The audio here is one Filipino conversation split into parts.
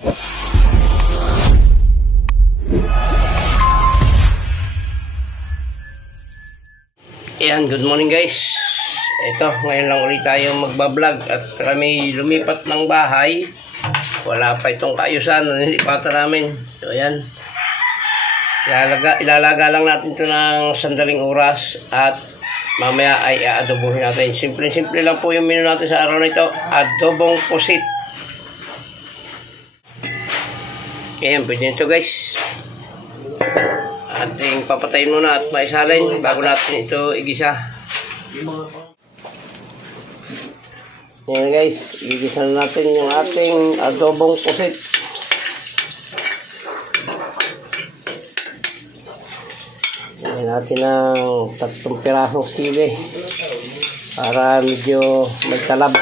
Ayan, good morning guys. Ito, ngayon lang ulit tayo magbablog at kami lumipat ng bahay. Wala pa itong kaayusan, nilipatan namin. So ayan, ilalaga lang natin ito ng sandaling oras at mamaya ay aadobohin natin. Simple lang po yung menu natin sa araw na ito, adobong pusit. Ayan, pwede nito guys. Ating papatayin muna at maisalin bago natin ito igisa. Ayan guys, igisa na natin yung ating adobong pusit. Ayan natin ng 3 pirasong sili para medyo may talab.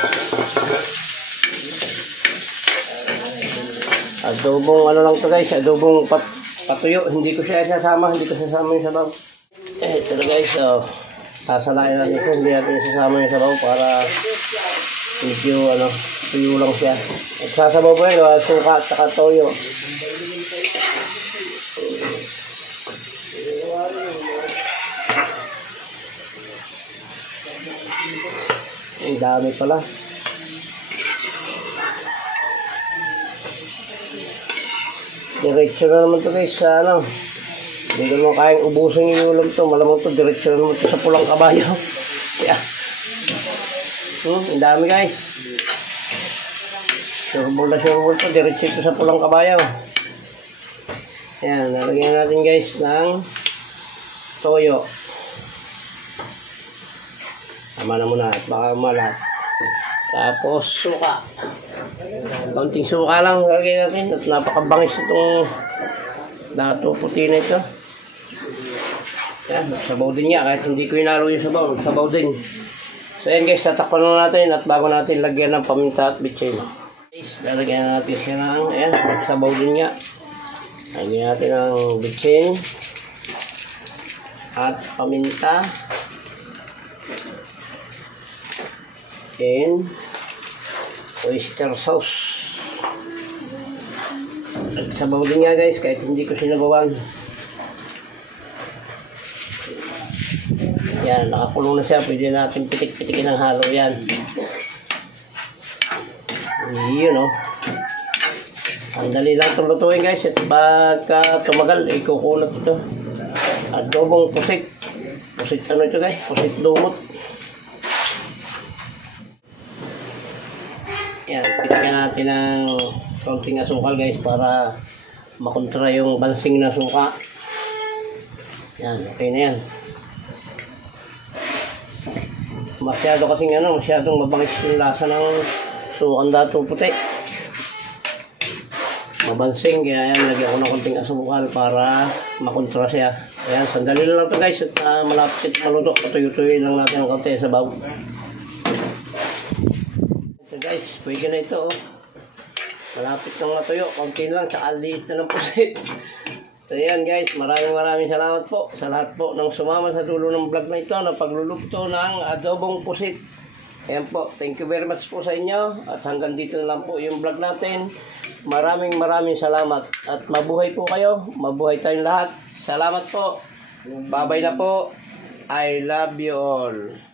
Adobong ano lang to guys, adobong patuyo, hindi ko sasama yung sabaw. Ito na guys, so sasalain natin ito, hindi natin sasama yung sabaw para medyo tuyo lang siya. At sasabaw po yan, suka at saka toyo. Ang dami pala. Diretso na naman ito guys sa hindi naman kayang ubusin yung ulam ito. Malamang ito, diretso na naman ito sa pulang kabayo. Yeah. Ang dami guys. Surbol na surbol ito, diretso ito sa pulang kabayo. Ayan, nalagyan natin guys ng toyo. Tama na muna at baka malat. Tapos suka. Kaunting suka lang lagay natin at napakabangis itong dato puti na ito. Yan, sabaw din niya kahit hindi ko inalo yung sabaw din. So yan guys, tatakpan na natin at bago natin lagyan ng paminta at bitsin. Guys, lalagyan natin siya ng ayan, sabaw din niya. Lagyan natin ng bitsin at paminta. And oyster sauce. Sabaw din nga guys kahit hindi ko sinabawan. Yan, nakakulong na siya. Pwede natin pitik-pitikin ng halo yan. Yun ang dali lang itong lutuin guys. At pagka tumagal, ikukunat ito. Adobong pusit. Pusit ano ito guys? Pusit lumot. Yan, pitikin natin ng konting asukal guys para makontra yung bansing na suka. Yan, okay na yan. Masyadong mabangis yung lasa ng sukang dato puti. Mabansing, kaya yan, lagyan ko ng konting asukal para makontra siya. Ayan, sandali lang ito guys at malapit maluto. Patuyo-tuyo lang natin ng konti sa baw. Guys, pwede na ito malapit nang matuyo, konti lang, tsaka liit na ng pusit. So yan guys, maraming salamat po sa lahat po ng sumama sa dulo ng vlog na ito na pagluluto ng adobong pusit. Ayan po, thank you very much po sa inyo at hanggang dito na lang po yung vlog natin. Maraming salamat at mabuhay po kayo, mabuhay tayong lahat. Salamat po, bye bye na po, I love you all.